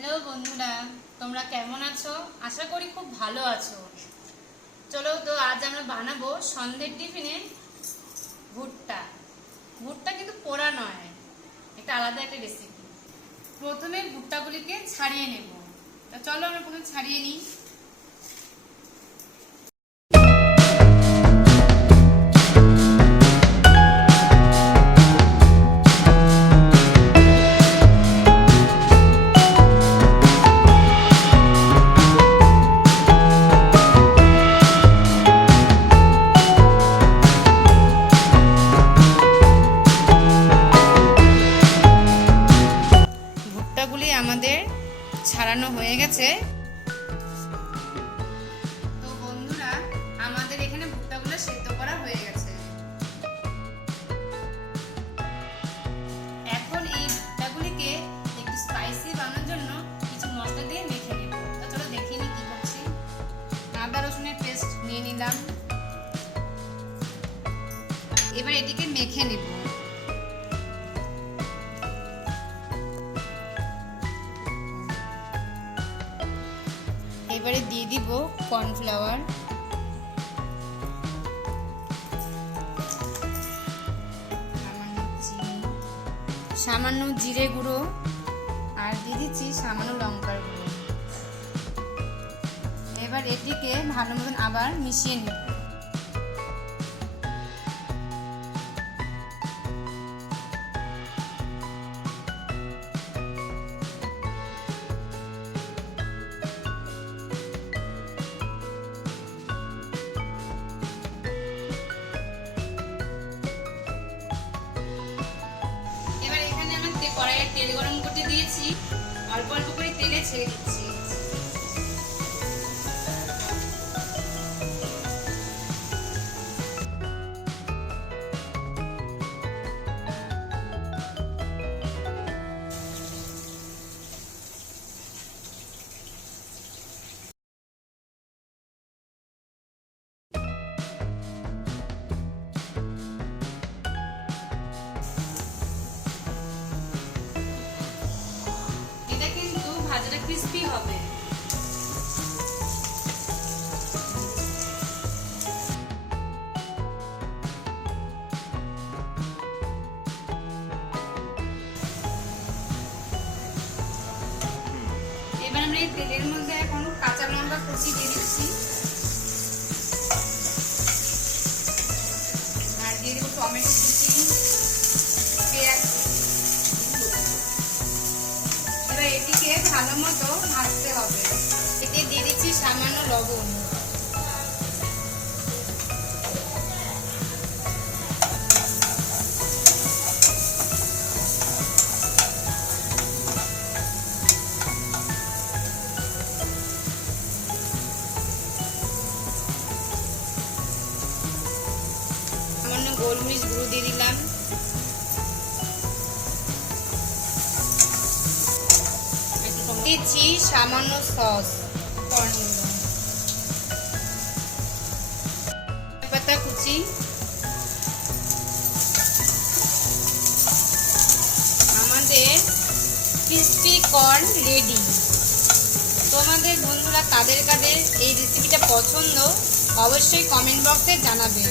Hello বন্ধুরা, তোমরা কেমন আছো? আশা করি খুব ভালো আছো। চলো তো আজ আমরা বানাবো সন্ধ্যের টিফিনে ভুট্টা। ভুট্টা কিন্তু পোড়া নয়, এটা আলাদা একটা রেসিপি। প্রথমে ভুট্টাগুলিকে ছাড়িয়ে নেব। চলো আমরা প্রথমে ছাড়িয়ে নিই। ভুট্টাগুলি আমাদের ছাড়ানো হয়ে গেছে। তো বন্ধুরা, আমাদের এখানে ভুট্টাগুলো সেদ্ধ করা হয়ে গেছে। এখন এই ভুট্টাগুলিকে একটু স্পাইসি বানানোর জন্য কিছু মশলা দিয়ে মেখে নেব। তো চলো দেখিয়ে নিই কি করছি। আদা রসুনের পেস্ট নিয়ে নিলাম। এবার এটিকে মেখে নেব। এবারে দিয়ে দিব কর্নফ্লাওয়ার, সামান্য জিরে গুঁড়ো, আর দিয়ে দিচ্ছি সামান্য লঙ্কার গুঁড়ো। এবার এটিকে ভালো মতন আবার মিশিয়ে নেব। কড়াইয়ে তেল গরম করতে দিয়েছি, অল্প অল্প করে তেলে ছেড়ে দিচ্ছি। ভাজাটা ক্রিস্পি হবে। এবার আমরা এই তেলের মধ্যে এখন কাঁচা লঙ্কা কুচি দিয়ে দিচ্ছি, আর দিয়ে দেবো টমেটো কুচি, পেঁয়াজ। এবার এটিকে ভালো মতো ভাজতে হবে। এতে দিয়ে দিচ্ছি সামান্য লবণ। সামান্য গোলমরিচ গুঁড়ো দিয়ে দিলাম। দিচ্ছি সামান্য সস, পাতা কুচি, আমাদের ক্রিস্পি কর্ন রেডি। তোমাদের বন্ধুরা কাদের কাদের এই রেসিপিটা পছন্দ অবশ্যই কমেন্ট বক্সে জানাবেন।